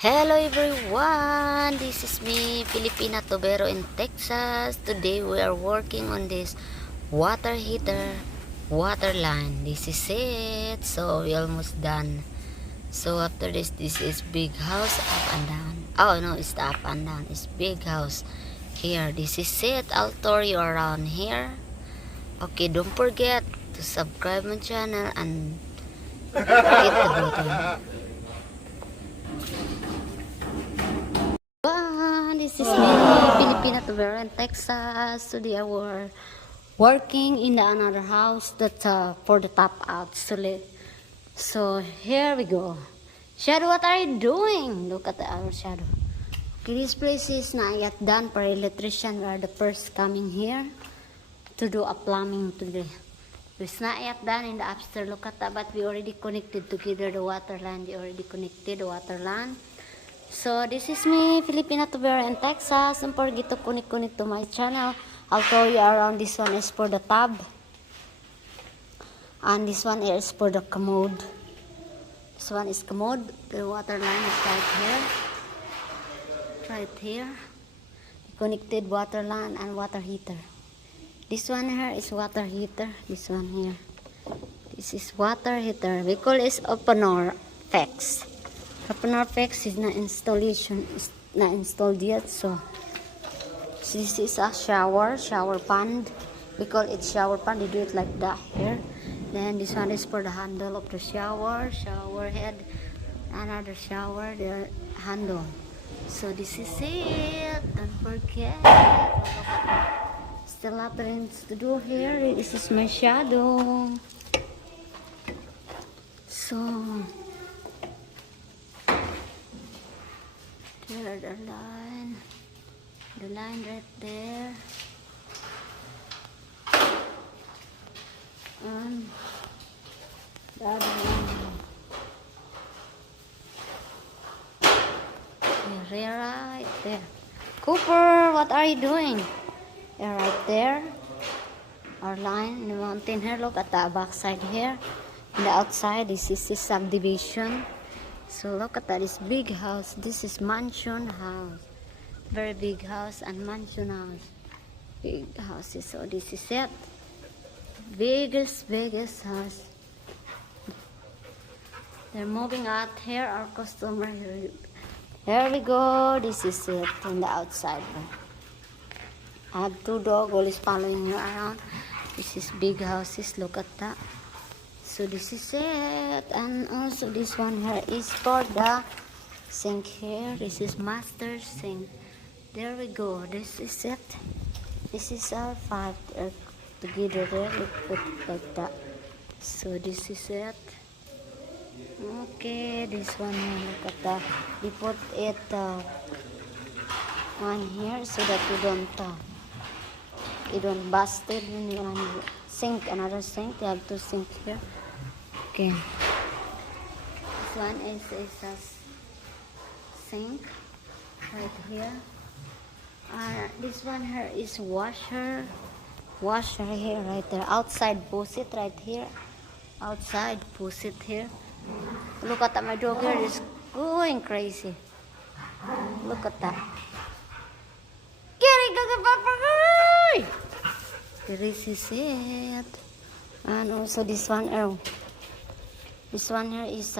Hello everyone, this is me, Filipina Tobero in Texas. Today we are working on this water heater, water line. This is it. So we almost done. So after this is big house up and down. Oh no, it's the up and down. It's big house here. This is it. I'll tour you around here. Okay, don't forget to subscribe my channel and hit the button. This is me, Filipina Tobero in Texas. Today we're working in another house that for the top out. So here we go. Shadow, what are you doing? Look at our shadow. Okay, this place is not yet done for electrician. We are the first coming here to do a plumbing today. It's not yet done in the upstairs. Look at that, but we already connected together the water line. We already connected the water line. So this is me, Filipina Tobero in Texas. Don't forget to connect to my channel. I'll show you around. This one is for the tub. And this one is for the commode. This one is commode. The water line is right here. Right here. Connected water line and water heater. This one here is water heater. This one here. This is water heater. We call it opener fix. Opener fix is not installation. It's not installed yet. So this is a shower pan. We call it shower pan. You do it like that here. Then this one is for the handle of the shower head, another shower, the handle. So this is it. Don't forget. Still lot of things to do here. This is my shadow. So here the line right there. And the other one here, right there. Cooper, what are you doing? You're right there. Our line in the mountain here. Look at the back side here. In the outside, this is the subdivision. So look at that, this big house. This is mansion house. Very big house and mansion house. Big houses. So this is it. Biggest house. They're moving out here. Our customer here. Here we go. This is it on the outside. I have two dogs always following me around. This is big houses. Look at that. So this is it. And also this one here is for the sink here. This is master sink. There we go. This is it. This is our five together there. We put it like that. So this is it. Okay, this one here. Look at that. We put it on here so that you don't bust it when you want to sink another sink. You have to sink here. Okay. This one is a sink right here. This one here is washer here, right there. Outside faucet right here. Outside faucet here. Look at that, my dog here is going crazy. Look at that. This is it. And also this one here is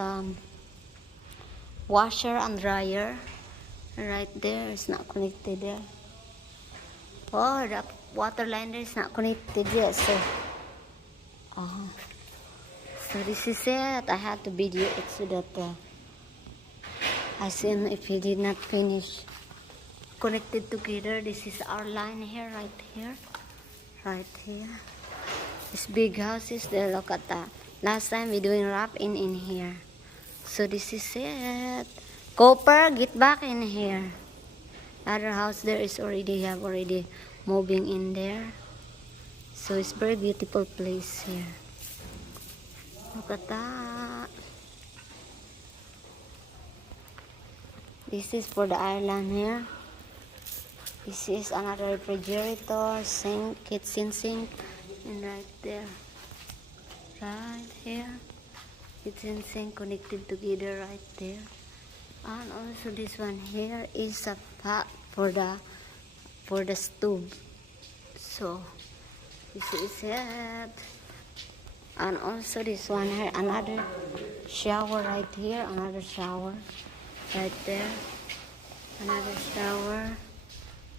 washer and dryer. Right there, it's not connected there. Oh, the water line there is not connected yet. So this is it. I had to video it so that I seen if he did not finish connected together. This is our line here, right here. This big house is there. Look at that. Last time we doing wrap in here. So this is it. Copper, get back in here. Other house there is already moving in there. So it's very beautiful place here. Look at that. This is for the island here. This is another refrigerator, sink, kitchen sink, and right there. Right here. Kitchen sink connected together right there. And also this one here is a pot for the stove. So this is it. And also this one here, another shower right here, another shower right there, another shower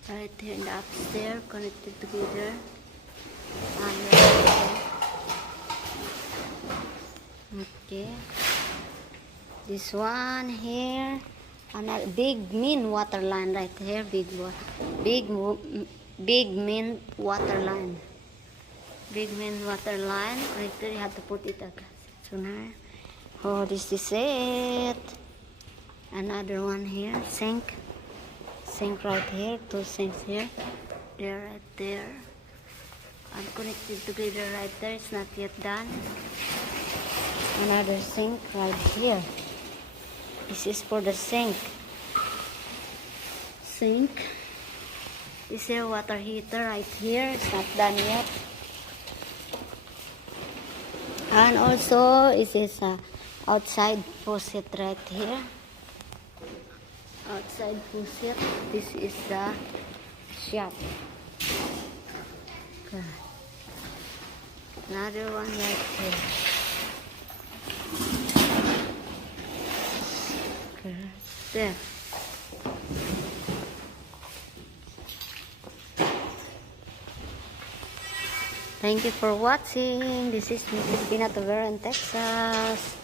right here in the upstairs, connected together. And okay, this one here, another big mean water line right here, big mean water line. Big main water line right there. You have to put it sooner. Oh, this is it. Another one here, sink right here, two sinks here, there, right there, and connected together right there. It's not yet done. Another sink right here. This is for the sink. This is water heater right here. It's not done yet. And also, it is a outside faucet right here. Outside faucet. This is the shop. Okay. Another one right here. Okay. There. Thank you for watching. This is Mrs. Pina Tavera in Texas.